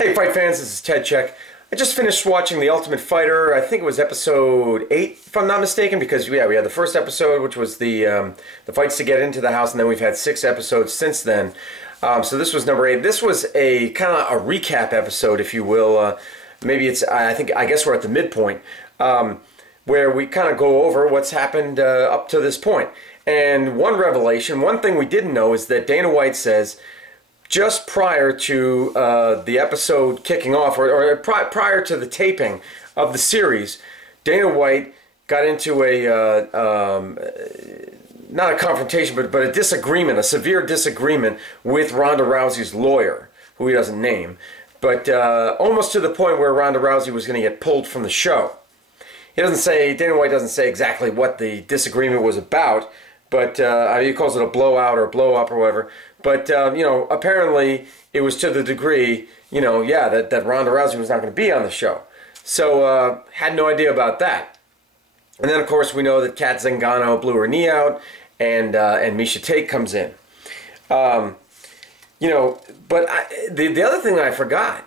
Hey fight fans, this is Ted Check. I just finished watching The Ultimate Fighter. I think it was episode 8, if I'm not mistaken, because we had the first episode, which was the fights to get into the house, and then we've had 6 episodes since then. So this was number 8. This was a kind of a recap episode, if you will. Maybe it's I guess we're at the midpoint, where we kind of go over what's happened up to this point. And one revelation, one thing we didn't know is that Dana White says, just prior to the episode kicking off, or prior to the taping of the series, Dana White got into a, not a confrontation, but a disagreement, a severe disagreement with Ronda Rousey's lawyer, who he doesn't name, but almost to the point where Ronda Rousey was going to get pulled from the show. He doesn't say, Dana White doesn't say exactly what the disagreement was about, but he calls it a blowout or blow up or whatever. But, you know, apparently it was to the degree, you know, yeah, that Ronda Rousey was not going to be on the show. So, had no idea about that. And then, of course, we know that Kat Zingano blew her knee out, and Miesha Tate comes in. You know, but the other thing that I forgot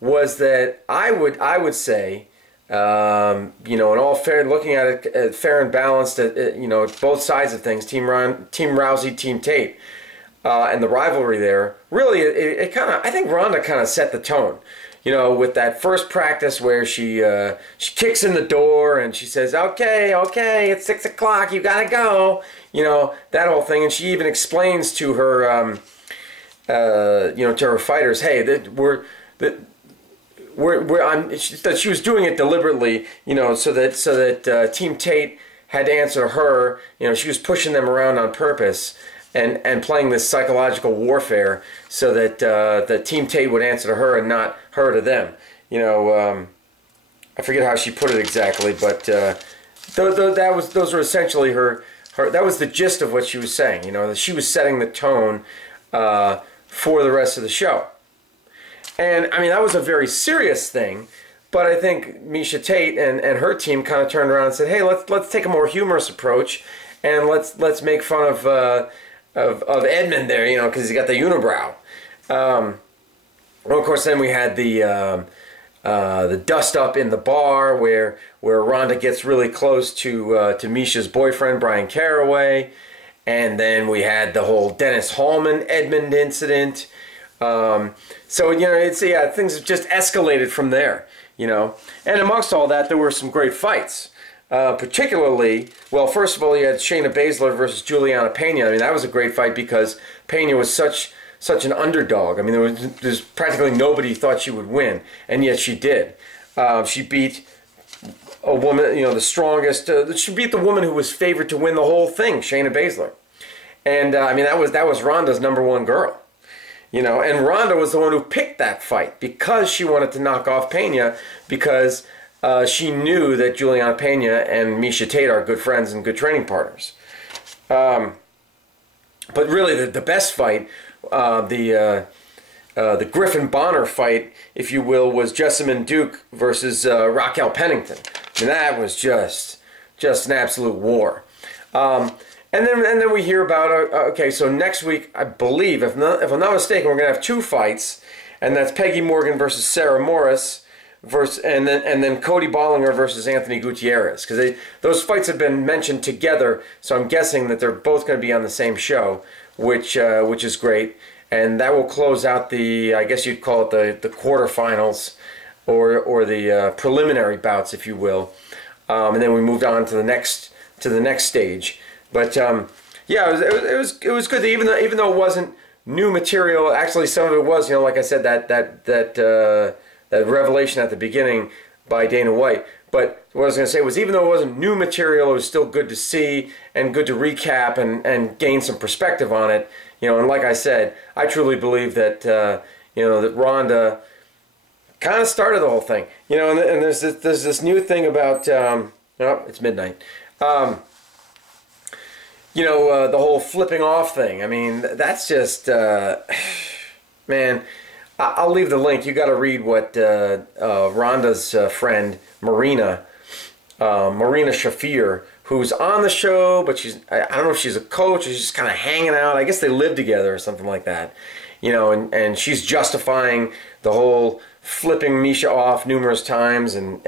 was that I would say, you know, in all fair, looking at it fair and balanced, you know, both sides of things, Team Rousey, Team Tate, and the rivalry there, really, it kind of, I think Ronda kind of set the tone, you know, with that first practice where she kicks in the door and she says, okay, it's 6 o'clock, you gotta go, you know, that whole thing, and she even explains to her, you know, to her fighters, hey, that she was doing it deliberately, you know, so that Team Tate had to answer her, you know, she was pushing them around on purpose. And playing this psychological warfare so that that Team Tate would answer to her and not her to them. You know, I forget how she put it exactly, but those were essentially her. That was the gist of what she was saying. You know, she was setting the tone for the rest of the show. And I mean, that was a very serious thing. But I think Miesha Tate and her team kind of turned around and said, hey, let's take a more humorous approach, and let's make fun of Edmund there, you know, because he's got the unibrow. Well, of course, then we had the dust up in the bar where Ronda gets really close to Miesha's boyfriend Brian Caraway, and then we had the whole Dennis Hallman Edmund incident. So you know, things have just escalated from there, you know. And amongst all that, there were some great fights. Particularly, well, first of all, you had Shayna Baszler versus Juliana Pena. I mean, that was a great fight because Pena was such an underdog. I mean, there's practically nobody thought she would win, and yet she did. She beat a woman, you know, the strongest. She beat the woman who was favored to win the whole thing, Shayna Baszler. And I mean, that was Ronda's #1 girl. You know, and Ronda was the one who picked that fight because she wanted to knock off Pena because she knew that Juliana Pena and Miesha Tate are good friends and good training partners. But really, the best fight, the Griffin Bonner fight, if you will, was Jessamyn Duke versus Raquel Pennington. And that was just an absolute war. And then we hear about okay, so next week, I believe, if I'm not mistaken, we're gonna have 2 fights, and that's Peggy Morgan versus Sarah Morris. And then Cody Bollinger versus Anthony Gutierrez, because those fights have been mentioned together, so I'm guessing that they're both going to be on the same show, which is great, and that will close out the, I guess you'd call it the quarterfinals, or the preliminary bouts, if you will, and then we moved on to the next stage. But yeah, it was good. Even though it wasn't new material, actually some of it was, you know, like I said, that revelation at the beginning by Dana White. But what I was going to say was, even though it wasn't new material, it was still good to see and good to recap and gain some perspective on it. You know, and like I said, I truly believe that you know, that Ronda kind of started the whole thing. You know, and there's this new thing about oh, it's midnight. You know, the whole flipping off thing. I mean, that's just man. I'll leave the link. You got to read what Ronda's friend Marina Shafir, who's on the show, but I don't know if she's a coach or she's just kind of hanging out. I guess they live together or something like that. you know, and she's justifying the whole flipping Misha off numerous times and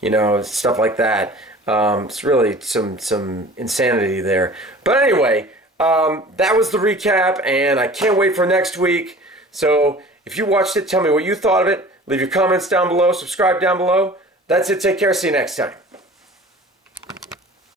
you know, stuff like that. It's really some insanity there. But anyway, that was the recap, and I can't wait for next week. So if you watched it, tell me what you thought of it. Leave your comments down below. Subscribe down below. That's it. Take care. See you next time.